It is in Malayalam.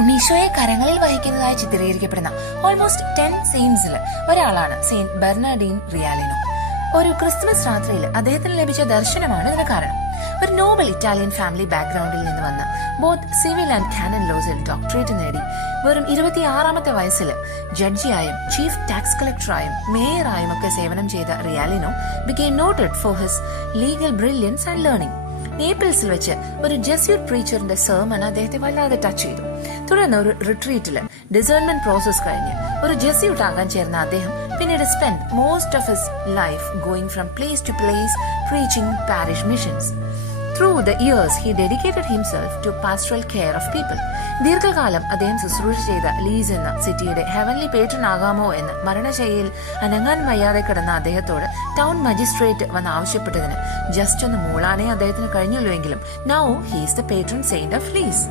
ഉണ്ണീശോയെ കരങ്ങളിൽ വഹിക്കുന്നതായി ചിത്രീകരിക്കപ്പെടുന്ന ഓൾമോസ്റ്റ് 10 സെയിൻസിൽ ഒരാളാണ് സെയിന്റ് ബെർണാർഡീൻ റിയാലിനോ. ഒരു ക്രിസ്തുമസ് രാത്രിയിൽ അദ്ദേഹത്തിന് ലഭിച്ച ദർശനമാണ് ഇതിന് കാരണം. ഒരു നോബൽ ഇറ്റാലിയൻ ഫാമിലി ബാക്ക്ഗ്രൗണ്ടിൽ നിന്ന് വന്ന് ബോത്ത് സിവിൽ ആൻഡ് കാനൻ ലോസിൽ ഡോക്ടറേറ്റ് നേടി വെറും 26-ാമത്തെ വയസ്സിൽ ജഡ്ജിയായും ചീഫ് ടാക്സ് കളക്ടറായും മേയറായും ഒക്കെ സേവനം ചെയ്ത Realino became noted for his legal brilliance and learning. നേപ്പിൾസിൽ വെച്ച് ഒരു ജെസ്യൂട്ട് പ്രീച്ചറിന്റെ സെർമൺ അദ്ദേഹത്തെ വല്ലാതെ ടച്ച് ചെയ്തു. തുടർന്ന് ഒരു റിട്രീറ്റില് ഡിസേൺമെന്റ് പ്രോസസ് കഴിഞ്ഞ് ഒരു ജെസ്യൂട്ട് ആകാൻ ചേർന്ന അദ്ദേഹം പിന്നീട് spend most of his life going from place to place preaching parish missions. Through the years, he dedicated himself to pastoral care of people. ദീർഘകാലം അദ്ദേഹം ശുശ്രൂഷ ചെയ്ത ലീസ് എന്ന സിറ്റിയുടെ ഹെവൻലി പേട്രൺ ആകാമോ എന്ന് മരണശൈലിയിൽ അനങ്ങാൻ വയ്യാതെ കിടന്ന അദ്ദേഹത്തോട് ടൗൺ മജിസ്ട്രേറ്റ് വന്ന് ആവശ്യപ്പെട്ടതിന് ജസ്റ്റ് ഒന്ന് മൂളാനേ അദ്ദേഹത്തിന് കഴിഞ്ഞുള്ളൂവെങ്കിലും now he is the patron saint of lease.